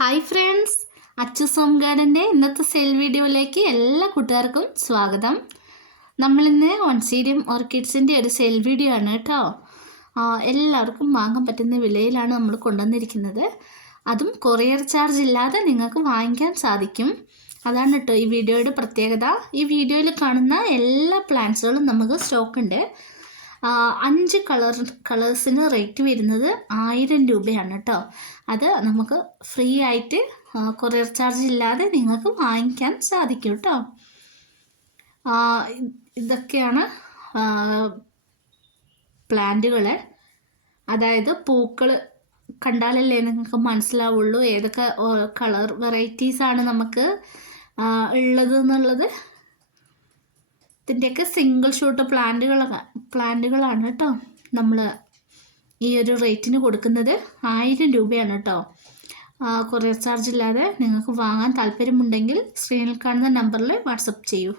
Hi friends Achu സോം ഗാർഡന്റെ ഇന്നത്തെ സെൽ വീഡിയോയിലേക്ക് എല്ലാ കൂട്ടുകാർക്കും സ്വാഗതം. നമ്മളിന്ന് ഓൺസീരിയം ഓർക്കിഡ്സിന്റെ ഒരു സെൽ വീഡിയോ ആണ് കേട്ടോ. എല്ലാവർക്കും വാങ്ങാൻ പറ്റുന്ന വിലയിലാണ് നമ്മൾ കൊണ്ടുവന്നിരിക്കുന്നത്. അതും കൊറിയർ ചാർജ് ഇല്ലാതെ നിങ്ങൾക്ക് വാങ്ങിക്കാൻ സാധിക്കും. അതാണ് കേട്ടോ ഈ വീഡിയോയുടെ പ്രത്യേകത. ഈ വീഡിയോയിൽ കാണുന്ന എല്ലാ പ്ലാന്റ്സുകളും നമുക്ക് സ്റ്റോക്ക് ഉണ്ട്. അഞ്ച് കളർ കളേഴ്സിന് റേറ്റ് വരുന്നത് ആയിരം രൂപയാണ് കേട്ടോ അത് നമുക്ക് ഫ്രീ ആയിട്ട് കൊറിയർ ചാർജ് ഇല്ലാതെ നിങ്ങൾക്ക് വാങ്ങിക്കാൻ സാധിക്കും കേട്ടോ ഇതൊക്കെയാണ് പ്ലാന്റുകൾ അതായത് പൂക്കൾ കണ്ടാലല്ലേ നിങ്ങൾക്ക് മനസ്സിലാവുള്ളൂ ഏതൊക്കെ കളർ വെറൈറ്റീസ് ആണ് നമുക്ക് ഉള്ളത് എന്നുള്ളത് ഇതിന്റെയൊക്കെ സിംഗിൾ ഷൂട്ട് പ്ലാന്റുകൾ പ്ലാന്റുകളാണ് കേട്ടോ. നമ്മൾ ഈ ഒരു റേറ്റിന് കൊടുക്കുന്നത് ആയിരം രൂപയാണ് കേട്ടോ. കൊറിയർ ചാർജ് ഇല്ലാതെ നിങ്ങൾക്ക് വാങ്ങാൻ താല്പര്യമുണ്ടെങ്കിൽ സ്ക്രീനിൽ കാണുന്ന നമ്പറിൽ വാട്സപ്പ് ചെയ്യൂ.